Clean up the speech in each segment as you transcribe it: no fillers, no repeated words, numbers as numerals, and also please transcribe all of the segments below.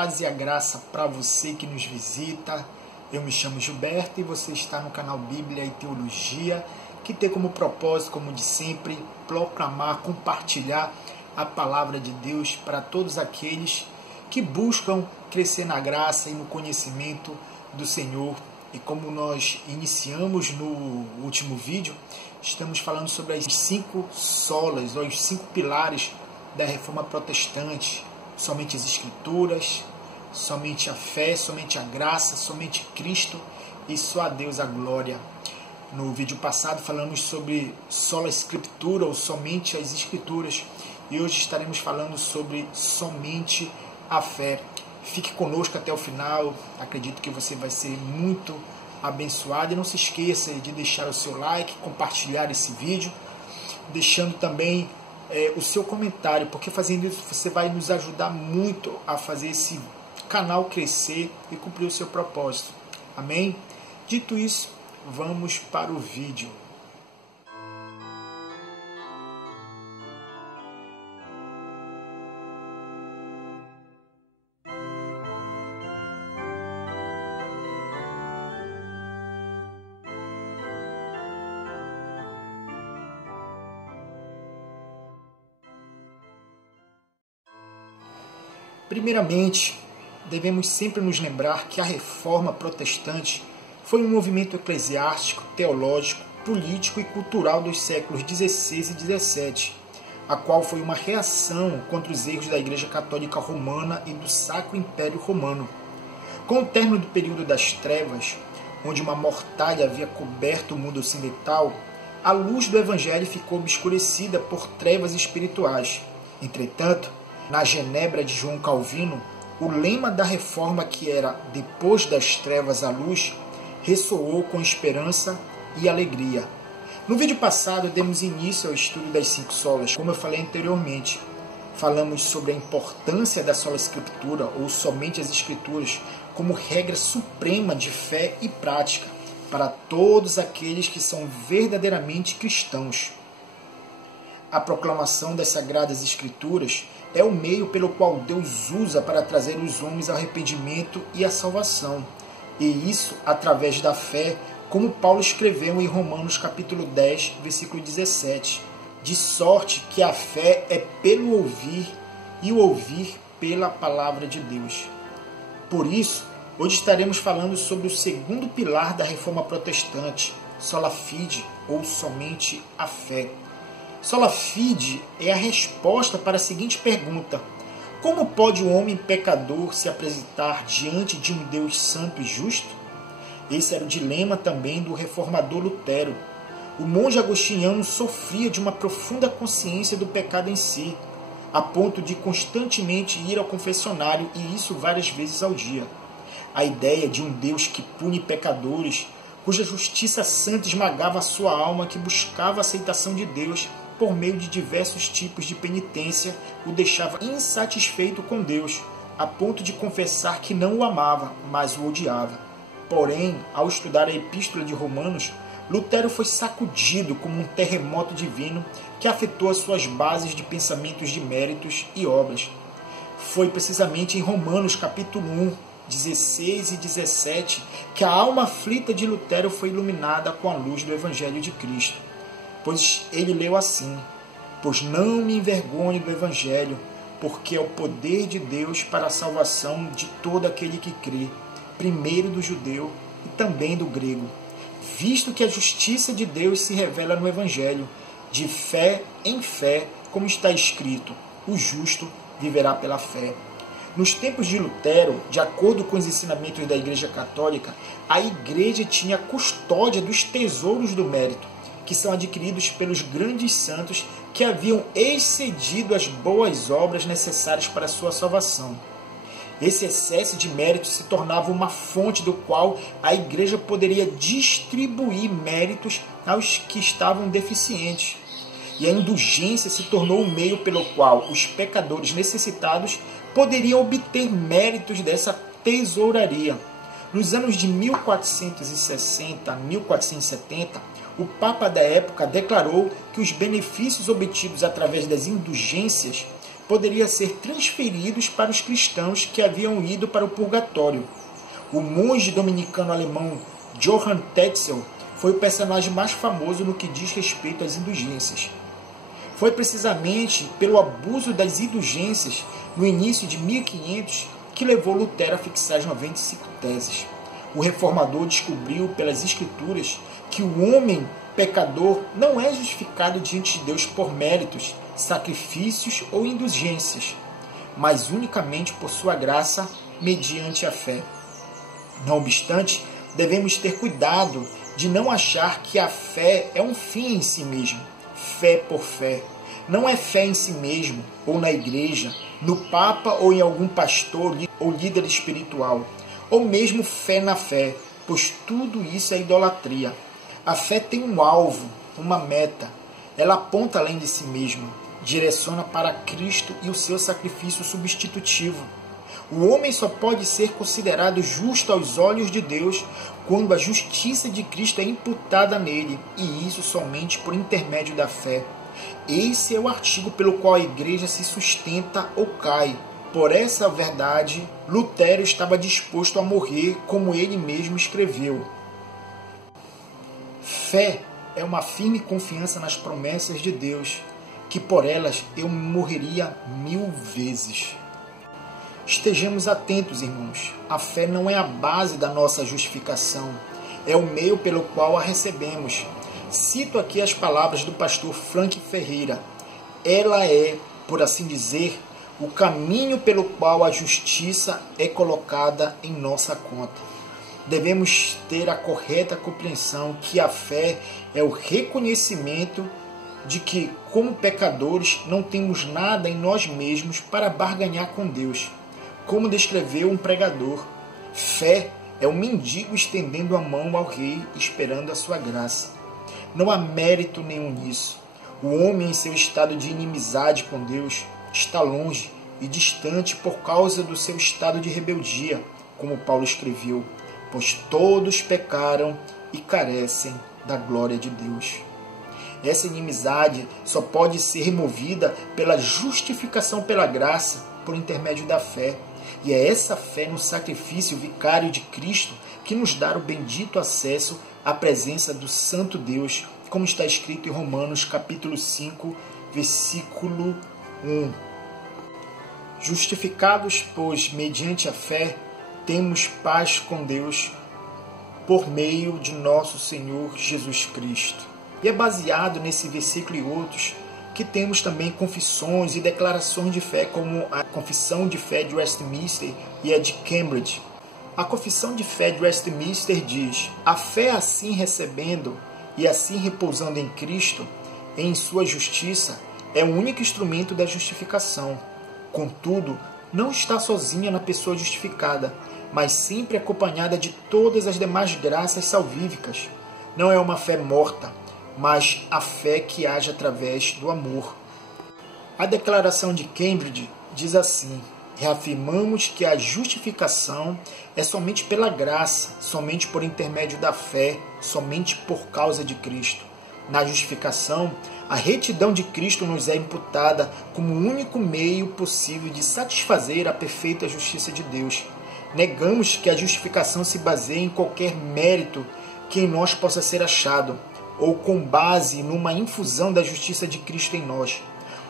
paz e a graça para você que nos visita. Eu me chamo Gilberto e você está no canal Bíblia e Teologia, que tem como propósito, como de sempre, proclamar, compartilhar a palavra de Deus para todos aqueles que buscam crescer na graça e no conhecimento do Senhor. E como nós iniciamos no último vídeo, estamos falando sobre as 5 solas, ou os 5 pilares da Reforma Protestante. Somente as Escrituras, somente a fé, somente a graça, somente Cristo e só a Deus a glória. No vídeo passado falamos sobre sola Scriptura, ou somente as Escrituras, e hoje estaremos falando sobre somente a fé. Fique conosco até o final, acredito que você vai ser muito abençoado. E não se esqueça de deixar o seu like, compartilhar esse vídeo, deixando também o seu comentário, porque fazendo isso você vai nos ajudar muito a fazer esse canal crescer e cumprir o seu propósito. Amém? Dito isso, vamos para o vídeo. Primeiramente, devemos sempre nos lembrar que a Reforma Protestante foi um movimento eclesiástico, teológico, político e cultural dos séculos XVI e XVII, a qual foi uma reação contra os erros da Igreja Católica Romana e do Sacro Império Romano. Com o término do período das trevas, onde uma mortalha havia coberto o mundo ocidental, a luz do Evangelho ficou obscurecida por trevas espirituais. Entretanto, na Genebra de João Calvino, o lema da reforma, que era "depois das trevas a luz", ressoou com esperança e alegria. No vídeo passado, demos início ao estudo das 5 solas. Como eu falei anteriormente, falamos sobre a importância da sola Escritura, ou somente as Escrituras, como regra suprema de fé e prática para todos aqueles que são verdadeiramente cristãos. A proclamação das Sagradas Escrituras é o meio pelo qual Deus usa para trazer os homens ao arrependimento e à salvação. E isso através da fé, como Paulo escreveu em Romanos capítulo 10, versículo 17. De sorte que a fé é pelo ouvir, e o ouvir pela palavra de Deus. Por isso, hoje estaremos falando sobre o segundo pilar da Reforma Protestante, sola fide, ou somente a fé. Sola fide é a resposta para a seguinte pergunta: como pode o homem pecador se apresentar diante de um Deus santo e justo? Esse era o dilema também do reformador Lutero. O monge agostiniano sofria de uma profunda consciência do pecado em si, a ponto de constantemente ir ao confessionário, e isso várias vezes ao dia. A ideia de um Deus que pune pecadores, cuja justiça santa esmagava a sua alma, que buscava a aceitação de Deus por meio de diversos tipos de penitência, o deixava insatisfeito com Deus, a ponto de confessar que não o amava, mas o odiava. Porém, ao estudar a Epístola de Romanos, Lutero foi sacudido como um terremoto divino que afetou as suas bases de pensamentos de méritos e obras. Foi precisamente em Romanos capítulo 1, 16 e 17, que a alma aflita de Lutero foi iluminada com a luz do Evangelho de Cristo. Pois ele leu assim: pois não me envergonho do Evangelho, porque é o poder de Deus para a salvação de todo aquele que crê, primeiro do judeu e também do grego, visto que a justiça de Deus se revela no Evangelho, de fé em fé, como está escrito: o justo viverá pela fé. Nos tempos de Lutero, de acordo com os ensinamentos da Igreja Católica, a Igreja tinha custódia dos tesouros do mérito, que são adquiridos pelos grandes santos que haviam excedido as boas obras necessárias para a sua salvação. Esse excesso de mérito se tornava uma fonte do qual a Igreja poderia distribuir méritos aos que estavam deficientes. E a indulgência se tornou o meio pelo qual os pecadores necessitados poderiam obter méritos dessa tesouraria. Nos anos de 1460 a 1470, o Papa da época declarou que os benefícios obtidos através das indulgências poderia ser transferidos para os cristãos que haviam ido para o purgatório. O monge dominicano alemão Johann Tetzel foi o personagem mais famoso no que diz respeito às indulgências. Foi precisamente pelo abuso das indulgências no início de 1500 que levou Lutero a fixar as 95 teses. O reformador descobriu pelas escrituras que o homem pecador não é justificado diante de Deus por méritos, sacrifícios ou indulgências, mas unicamente por sua graça mediante a fé. Não obstante, devemos ter cuidado de não achar que a fé é um fim em si mesmo. Fé por fé. Não é fé em si mesmo, ou na igreja, no Papa ou em algum pastor ou líder espiritual, ou mesmo fé na fé, pois tudo isso é idolatria. A fé tem um alvo, uma meta. Ela aponta além de si mesma, direciona para Cristo e o seu sacrifício substitutivo. O homem só pode ser considerado justo aos olhos de Deus quando a justiça de Cristo é imputada nele, e isso somente por intermédio da fé. Esse é o artigo pelo qual a igreja se sustenta ou cai. Por essa verdade, Lutero estava disposto a morrer, como ele mesmo escreveu. Fé é uma firme confiança nas promessas de Deus, que por elas eu morreria 1000 vezes. Estejamos atentos, irmãos. A fé não é a base da nossa justificação, é o meio pelo qual a recebemos. Cito aqui as palavras do pastor Frank Ferreira. Ela é, por assim dizer, o caminho pelo qual a justiça é colocada em nossa conta. Devemos ter a correta compreensão que a fé é o reconhecimento de que, como pecadores, não temos nada em nós mesmos para barganhar com Deus. Como descreveu um pregador, fé é um mendigo estendendo a mão ao rei, esperando a sua graça. Não há mérito nenhum nisso. O homem, em seu estado de inimizade com Deus, está longe e distante por causa do seu estado de rebeldia, como Paulo escreveu, pois todos pecaram e carecem da glória de Deus. Essa inimizade só pode ser removida pela justificação pela graça, por intermédio da fé. E é essa fé no sacrifício vicário de Cristo que nos dá o bendito acesso à presença do Santo Deus, como está escrito em Romanos capítulo 5, versículo 1. Justificados, pois, mediante a fé, temos paz com Deus por meio de nosso Senhor Jesus Cristo. E é baseado nesse versículo e outros que temos também confissões e declarações de fé, como a Confissão de Fé de Westminster e a de Cambridge. A Confissão de Fé de Westminster diz: a fé assim recebendo e assim repousando em Cristo, em sua justiça, é o único instrumento da justificação. Contudo, não está sozinha na pessoa justificada, mas sempre acompanhada de todas as demais graças salvíficas. Não é uma fé morta, mas a fé que age através do amor. A declaração de Cambridge diz assim: reafirmamos que a justificação é somente pela graça, somente por intermédio da fé, somente por causa de Cristo. Na justificação, a retidão de Cristo nos é imputada como o único meio possível de satisfazer a perfeita justiça de Deus. Negamos que a justificação se baseie em qualquer mérito que em nós possa ser achado, ou com base numa infusão da justiça de Cristo em nós,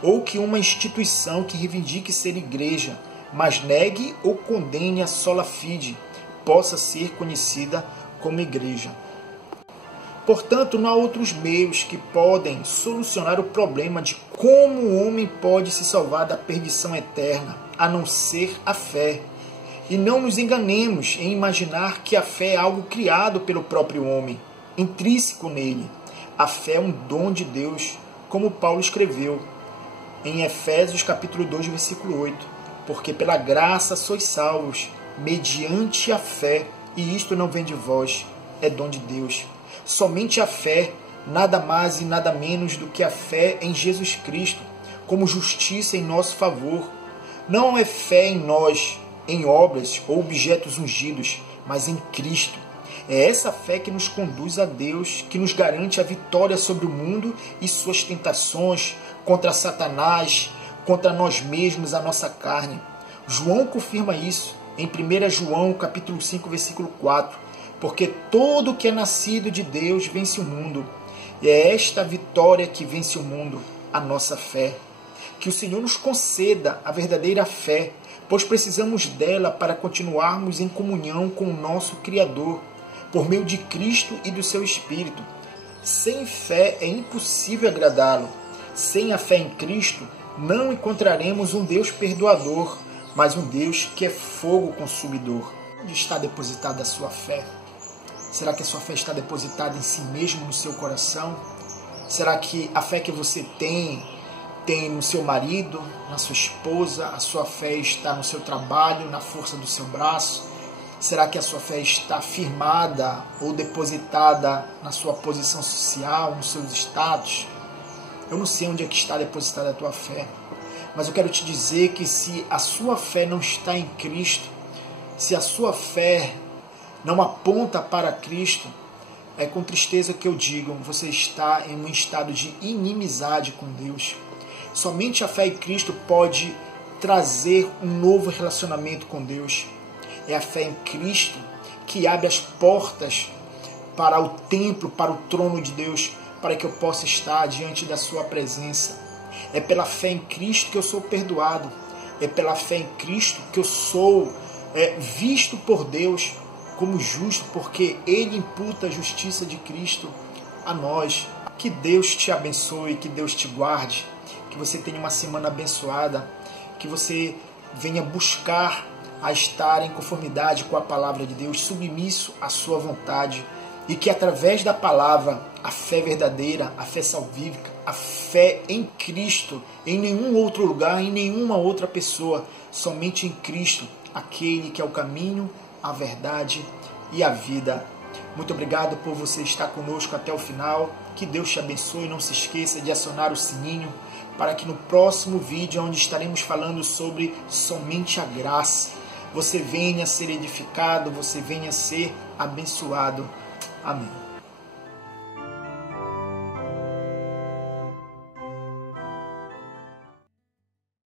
ou que uma instituição que reivindique ser igreja, mas negue ou condene a sola fide, possa ser conhecida como igreja. Portanto, não há outros meios que podem solucionar o problema de como o homem pode se salvar da perdição eterna, a não ser a fé. E não nos enganemos em imaginar que a fé é algo criado pelo próprio homem, intrínseco nele. A fé é um dom de Deus, como Paulo escreveu em Efésios capítulo 2, versículo 8. Porque pela graça sois salvos, mediante a fé, e isto não vem de vós, é dom de Deus. Somente a fé, nada mais e nada menos do que a fé em Jesus Cristo, como justiça em nosso favor. Não é fé em nós, em obras ou objetos ungidos, mas em Cristo. É essa fé que nos conduz a Deus, que nos garante a vitória sobre o mundo e suas tentações, contra Satanás, contra nós mesmos, a nossa carne. João confirma isso em 1 João capítulo 5, versículo 4. Porque todo que é nascido de Deus vence o mundo. E é esta vitória que vence o mundo, a nossa fé. Que o Senhor nos conceda a verdadeira fé, pois precisamos dela para continuarmos em comunhão com o nosso Criador, por meio de Cristo e do seu Espírito. Sem fé é impossível agradá-lo. Sem a fé em Cristo, não encontraremos um Deus perdoador, mas um Deus que é fogo consumidor. Onde está depositada a sua fé? Será que a sua fé está depositada em si mesmo, no seu coração? Será que a fé que você tem no seu marido, na sua esposa? A sua fé está no seu trabalho, na força do seu braço? Será que a sua fé está firmada ou depositada na sua posição social, nos seus status? Eu não sei onde é que está depositada a tua fé, mas eu quero te dizer que se a sua fé não está em Cristo, se a sua fé não aponta para Cristo, é com tristeza que eu digo, você está em um estado de inimizade com Deus. Somente a fé em Cristo pode trazer um novo relacionamento com Deus. É a fé em Cristo que abre as portas para o templo, para o trono de Deus, para que eu possa estar diante da sua presença. É pela fé em Cristo que eu sou perdoado. É pela fé em Cristo que eu sou visto por Deus como justo, porque Ele imputa a justiça de Cristo a nós. Que Deus te abençoe, que Deus te guarde, que você tenha uma semana abençoada, que você venha buscar a estar em conformidade com a palavra de Deus, submisso à sua vontade, e que através da palavra, a fé verdadeira, a fé salvífica, a fé em Cristo, em nenhum outro lugar, em nenhuma outra pessoa, somente em Cristo, aquele que é o caminho, a verdade e a vida. Muito obrigado por você estar conosco até o final. Que Deus te abençoe. Não se esqueça de acionar o sininho para que no próximo vídeo, onde estaremos falando sobre somente a graça, você venha ser edificado, você venha ser abençoado. Amém.